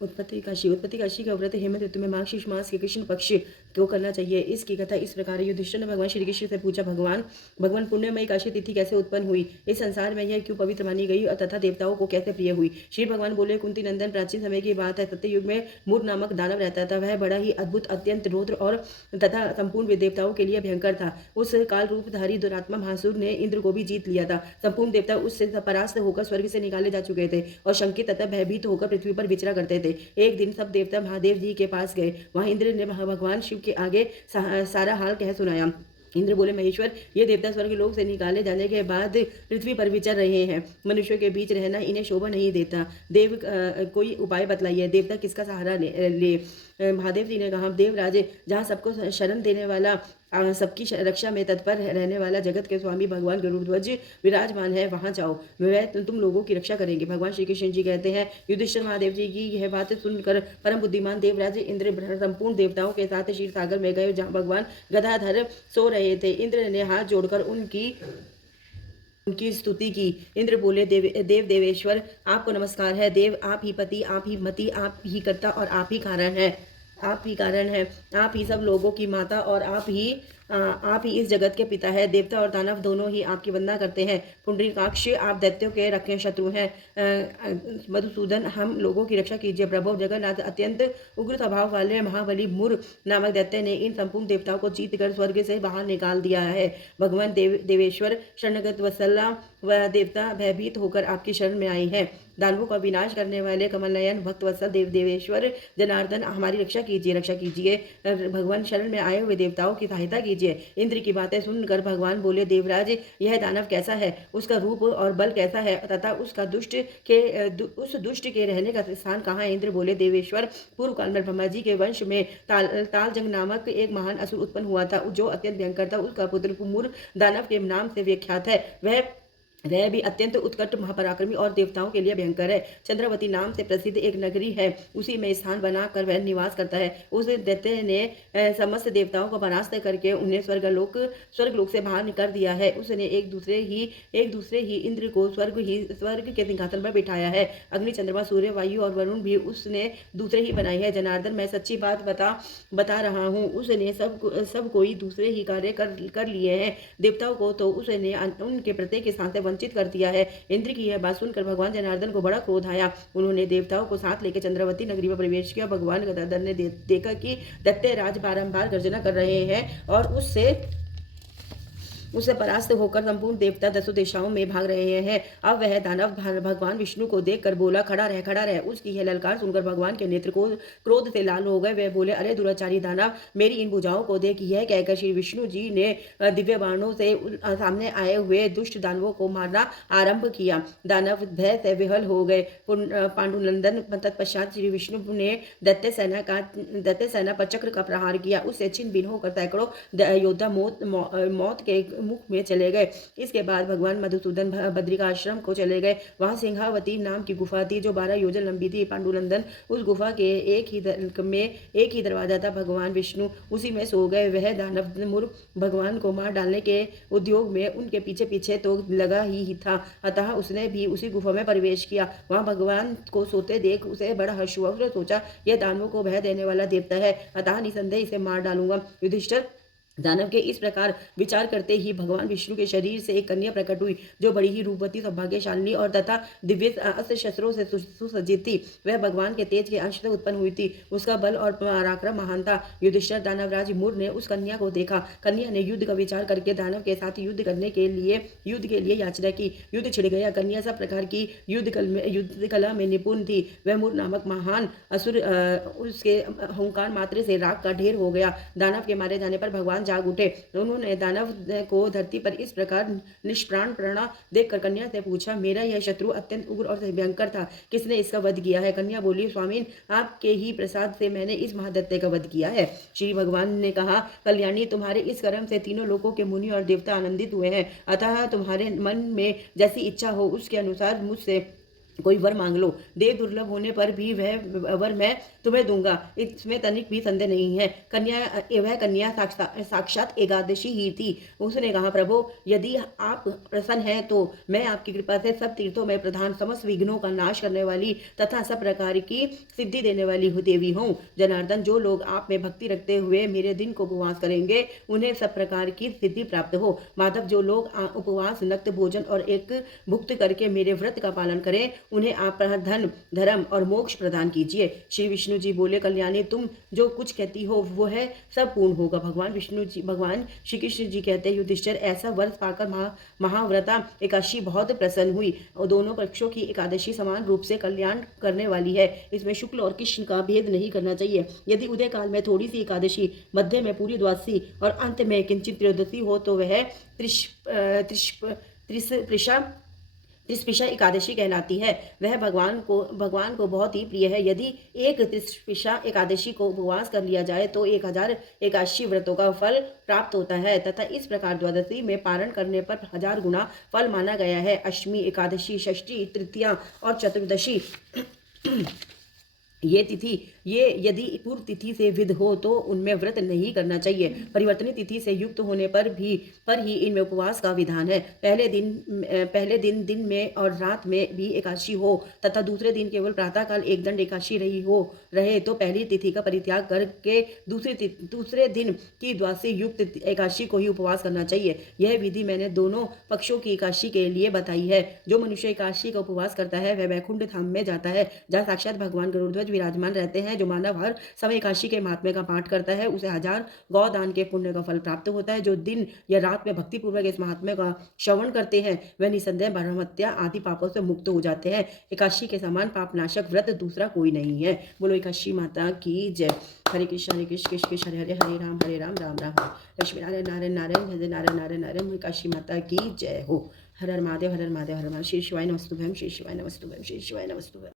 उत्पत्ति काशी का व्रत हेमंत ऋतु में मार्गशीर्ष मास के कृष्ण पक्ष को करना चाहिए। इसकी कथा इस प्रकार है। युधिष्ठिर ने भगवान श्री कृष्ण से पूछा, भगवान भगवान पुण्यमयी काशी तिथि कैसे उत्पन्न हुई? इस संसार में यह क्यों पवित्र मानी गई और तथा देवताओं को कैसे प्रिय हुई? श्री भगवान बोले, कुंती नंदन, प्राचीन समय की बात है। सत्ययुग में मूर नामक दानव रहता था। वह बड़ा ही अद्भुत, अत्यंत रौद्र और तथा संपूर्ण देवताओं के लिए भयंकर था। उस काल रूपधारी दुरात्मा महासुर ने इंद्र को भी जीत लिया था। संपूर्ण देवता उससे परास्त होकर स्वर्ग से निकाले जा चुके थे और शंकित तथा भयभीत होकर पृथ्वी पर विचरा करते थे। एक दिन सब देवता महादेव जी के पास गए। वहां इंद्र ने भगवान शिव के आगे सारा हाल कह सुनाया। इंद्र बोले, महेश्वर, ये देवता स्वर्ग लोक से निकाले जाने के बाद पृथ्वी पर विचर रहे हैं। मनुष्यों के बीच रहना इन्हें शोभा नहीं देता। देव कोई उपाय बतलाइए। देवता किसका सहारा ले? महादेव जी ने कहा, देवराज, जहाँ सबको शरण देने वाला, सबकी रक्षा में तत्पर रहने वाला जगत के स्वामी भगवान गरुड़ध्वज विराजमान है, वहां जाओ। वह तुम लोगों की रक्षा करेंगे। भगवान श्री कृष्ण जी कहते हैं, युधिष्ठिर महादेव जी की यह बात सुनकर परम बुद्धिमान देवराज इंद्र संपूर्ण देवताओं के साथ क्षीर सागर में गए, जहाँ भगवान गदाधर सो रहे थे। इंद्र ने हाथ जोड़कर उनकी स्तुति की। इंद्र बोले, देवेश्वर, आपको नमस्कार है। देव, आप ही पति, आप ही मति, आप ही कर्ता और आप ही कारण है। आप ही कारण है। आप ही सब लोगों की माता और आप ही इस जगत के पिता है। देवता और दानव दोनों ही आपकी वंदना करते हैं। पुंडरीकाक्ष, आप दैत्यों के रखे शत्रु हैं। मधुसूदन, हम लोगों की रक्षा कीजिए। प्रभु जगन्नाथ, अत्यंत उग्र स्वभाव वाले महाबली मुर नामक दैत्य ने इन संपूर्ण देवताओं को जीत कर स्वर्ग से बाहर निकाल दिया है। भगवान देवेश्वर, शरणगत वत्सला, वह देवता भयभीत होकर आपकी शरण में आई है। दानवों का विनाश करने वाले कमलनयन भक्त वत्सल देवेश्वर जनार्दन, हमारी रक्षा कीजिए। भगवान शरण में आए हुए देवताओं की सहायता कीजिए। इंद्र की बातें सुनकर भगवान बोले, देवराज, यह दानव कैसा है? उसका रूप और बल कैसा है तथा उस दुष्ट के रहने का स्थान कहाँ है? इंद्र बोले, देवेश्वर, पूर्व काल में ब्रह्मा जी के वंश में तालजंग नामक एक महान असुर उत्पन्न हुआ था, जो अत्यंत भयंकर था। उसका पुत्र मुर दानव के नाम से विख्यात है। वह भी अत्यंत उत्कट महापराक्रमी और देवताओं के लिए भयंकर है। चंद्रवती नाम से प्रसिद्ध एक नगरी है, उसी में स्थान बनाकर वह निवास करता है। उस दैत्य ने समस्त देवताओं को परास्त करके उन्हें स्वर्गलोक से बाहर कर दिया है। उसने एक दूसरे ही इंद्र को स्वर्ग के सिंहासन पर बिठाया है। अग्नि, चंद्रमा, सूर्य, वायु और वरुण भी उसने दूसरे ही बनाए हैं। जनार्दन, मैं सच्ची बात बता रहा हूँ। उसने सब कोई दूसरे ही कार्य कर लिए हैं। देवताओं को तो उसने उनके प्रत्येक स्थान से वंचित कर दिया है। इंद्र की यह बात सुनकर भगवान जनार्दन को बड़ा क्रोध आया। उन्होंने देवताओं को साथ लेकर चंद्रवती नगरी में प्रवेश किया। भगवान गदाधर ने देखा कि दैत्य राज बारंबार गर्जना कर रहे हैं और उससे परास्त होकर संपूर्ण देवता दसों दिशाओं में भाग रहे हैं। अब वह दानव भगवान विष्णु को देखकर बोला, खड़ा रह। उसकी यह ललकार सुनकर भगवान के नेत्र को क्रोध से लाल हो गए। वह बोले, अरे दुराचारी दानव, मेरी इन भुजाओं को देख। यह कहकर श्री विष्णु जी ने दिव्य बाणों से सामने आए हुए दुष्ट दानवों को मारना आरंभ किया। दानव भय से विहल हो गए। पांडुनंदन, तत्पश्चात श्री विष्णु ने दैत्य सेना पर चक्र का प्रहार किया। उससे छिन्न भिन्न होकर सैकड़ों योद्धा मौत के मुख में चले गए। इसके बाद भगवान मधुसूदन बद्रिकाश्रम को चले गए। वहां सिंहावती नाम की गुफा थी, जो 12 योजन लंबी थी। पांडुनंदन, उस गुफा के एक ही दरवाजा था। भगवान विष्णु उसी में सो गए। वह दानव मुर भगवान को मार डालने के उद्योग में उनके पीछे पीछे तो लगा ही था। अतः उसने भी उसी गुफा में प्रवेश किया। वहां भगवान को सोते देख उसे बड़ा हर्ष हुआ। उसने सोचा, यह दानवों को भय देने वाला देवता है, अतः निसंदेह इसे मार डालूंगा। युधिष्ठिर, दानव के इस प्रकार विचार करते ही भगवान विष्णु के शरीर से एक कन्या प्रकट हुई, जो बड़ी ही रूपवती, सौभाग्यशालिनी और तथा दिव्य अस्त्र शस्त्रों से सुसज्जित थी। वह भगवान के तेज के अंश से उत्पन्न हुई थी। उसका बल और पराक्रम महान था। युधिष्ठिर, दानवराज मुर ने उस कन्या को देखा। कन्या ने युद्ध का विचार करके दानव के साथ युद्ध के लिए याचना की। युद्ध छिड़ गया। कन्या सब प्रकार की युद्ध कला में निपुण थी। वह मुर नामक महान असुर उसके हुंकार मात्र से राख का ढेर हो गया। दानव के मारे जाने पर भगवान जाग उठे। उन्होंने दानव को धरती पर इस प्रकार निष्प्राण पड़ा देखकर कन्या से पूछा, मेरा यह शत्रु अत्यंत उग्र और भयंकर था, किसने इसका वध किया है? कन्या बोली, स्वामीन, आपके ही प्रसाद से मैंने इस महादैत्य का वध किया है। श्री भगवान ने कहा, कल्याणी, तुम्हारे इस कर्म से तीनों लोकों के मुनि और देवता आनंदित हुए हैं। अतः तुम्हारे मन में जैसी इच्छा हो उसके अनुसार मुझसे कोई वर मांग लो, देव दुर्लभ होने पर भी वह वर मैं तुम्हें दूंगा, इसमें तनिक भी संदेह नहीं है। वह कन्या साक्षात एकादशी ही थी। उसने कहा, प्रभु यदि आप प्रसन्न हैं तो मैं आपकी कृपा से सब तीर्थों में प्रधान, समस्त विघ्नों का नाश करने वाली तथा सब प्रकार की सिद्धि देने वाली देवी हूँ। जनार्दन, जो लोग आप में भक्ति रखते हुए मेरे दिन को उपवास करेंगे उन्हें सब प्रकार की सिद्धि प्राप्त हो। माधव, जो लोग उपवास, नक्त भोजन और एक भुक्त करके मेरे व्रत का पालन करें उन्हें आप धन, धर्म और मोक्ष प्रदान कीजिए। श्री विष्णु जी बोले, कल्याणी, तुम जो कुछ कहती हो वो है सब पूर्ण होगा। भगवान श्री कृष्ण जी कहते, युधिष्ठिर, ऐसा वर्ष पाकर महाव्रता एकादशी बहुत प्रसन्न हुई और दोनों पक्षों की एकादशी समान रूप से कल्याण करने वाली है। इसमें शुक्ल और कृष्ण का भेद नहीं करना चाहिए। यदि उदय काल में थोड़ी सी एकादशी, मध्य में पूरी द्वादशी और अंत में किंचित त्रयोदशी हो तो वह त्रिस्पिशा एकादशी कहलाती है। वह भगवान को बहुत ही प्रिय है। यदि एक त्रिस्पिशा एकादशी को उपवास कर लिया जाए तो 1000 एकादशी व्रतों का फल प्राप्त होता है तथा इस प्रकार द्वादशी में पारण करने पर 1000 गुना फल माना गया है। अष्टमी, एकादशी, षष्ठी, तृतीया और चतुर्दशी ये यदि पूर्व तिथि से विध हो तो उनमें व्रत नहीं करना चाहिए। परिवर्तनीय तिथि से युक्त होने पर ही इनमें उपवास का विधान है। पहले दिन में और रात में भी एकादशी हो तथा दूसरे दिन केवल प्रातःकाल एक दंड एकादशी रहे तो पहली तिथि का परित्याग करके दूसरे दिन की द्वादशी युक्त एकादशी को ही उपवास करना चाहिए। यह विधि मैंने दोनों पक्षों की एकादशी के लिए बताई है। जो मनुष्य एकादशी का उपवास करता है वह वैकुंठ धाम में जाता है, जहाँ साक्षात भगवान गरुड़ध्वज विराजमान रहते हैं। जो मानव हर समय एकादशी के महात्म्य का पाठ करता है उसे 1000 गौदान के पुण्य का फल प्राप्त होता है। जो दिन या रात में भक्ति पूर्वक इस महात्म्य का श्रवण करते हैं वह निसंदेह ब्रह्महत्या आदि पापों से मुक्त हो जाते हैं। एकादशी के समान पापनाशक व्रत दूसरा कोई नहीं है। बोलो एकादशी माता की जय। हरे कृष्ण कृष्ण कृष्ण हरे हरे, हरे राम राम राम हरे। लक्ष्मी नारायण नारायण नारायण, हरे नारायण नारायण नारायण। एकादशी माता की जय हो। हर हर महादेव, हर हर महादेव, हर हर श्री शिवाय नमस्तुभ्यं, श्री शिवाय नमस्तुभ्यं, श्री शिवाय नमस्तुभ्यं।